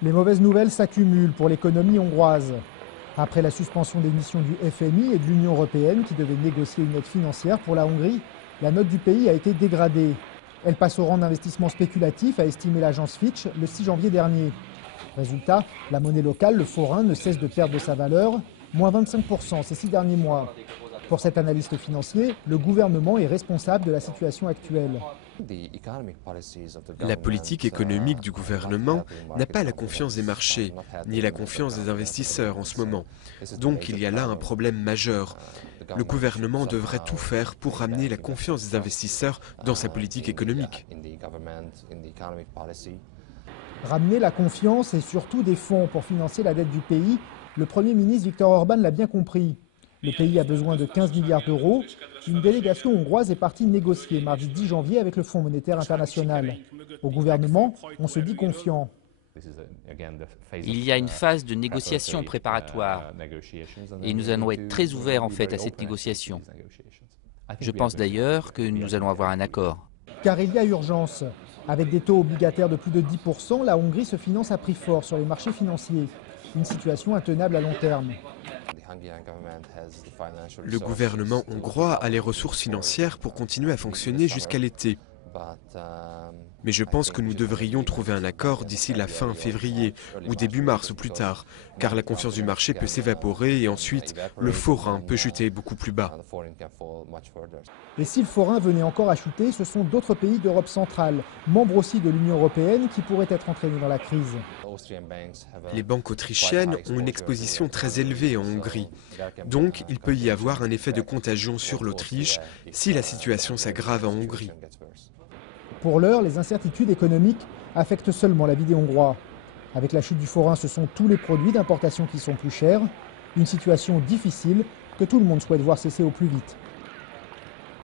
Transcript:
Les mauvaises nouvelles s'accumulent pour l'économie hongroise. Après la suspension des missions du FMI et de l'Union européenne qui devaient négocier une aide financière pour la Hongrie, la note du pays a été dégradée. Elle passe au rang d'investissement spéculatif, a estimé l'agence Fitch le 6 janvier dernier. Résultat, la monnaie locale, le forint, ne cesse de perdre de sa valeur, moins 25% ces 6 derniers mois. Pour cet analyste financier, le gouvernement est responsable de la situation actuelle. La politique économique du gouvernement n'a pas la confiance des marchés, ni la confiance des investisseurs en ce moment. Donc il y a là un problème majeur. Le gouvernement devrait tout faire pour ramener la confiance des investisseurs dans sa politique économique. Ramener la confiance et surtout des fonds pour financer la dette du pays, le Premier ministre Viktor Orban l'a bien compris. Le pays a besoin de 15 milliards d'euros. Une délégation hongroise est partie négocier mardi 10 janvier avec le Fonds monétaire international. Au gouvernement, on se dit confiant. Il y a une phase de négociation préparatoire et nous allons être très ouverts en fait à cette négociation. Je pense d'ailleurs que nous allons avoir un accord. Car il y a urgence. Avec des taux obligataires de plus de 10%, la Hongrie se finance à prix fort sur les marchés financiers. Une situation intenable à long terme. Le gouvernement hongrois a les ressources financières pour continuer à fonctionner jusqu'à l'été. Mais je pense que nous devrions trouver un accord d'ici la fin février ou début mars ou plus tard, car la confiance du marché peut s'évaporer et ensuite le forint peut chuter beaucoup plus bas. Et si le forint venait encore à chuter, ce sont d'autres pays d'Europe centrale, membres aussi de l'Union européenne, qui pourraient être entraînés dans la crise. Les banques autrichiennes ont une exposition très élevée en Hongrie. Donc il peut y avoir un effet de contagion sur l'Autriche si la situation s'aggrave en Hongrie. Pour l'heure, les incertitudes économiques affectent seulement la vie des Hongrois. Avec la chute du forint, ce sont tous les produits d'importation qui sont plus chers. Une situation difficile que tout le monde souhaite voir cesser au plus vite.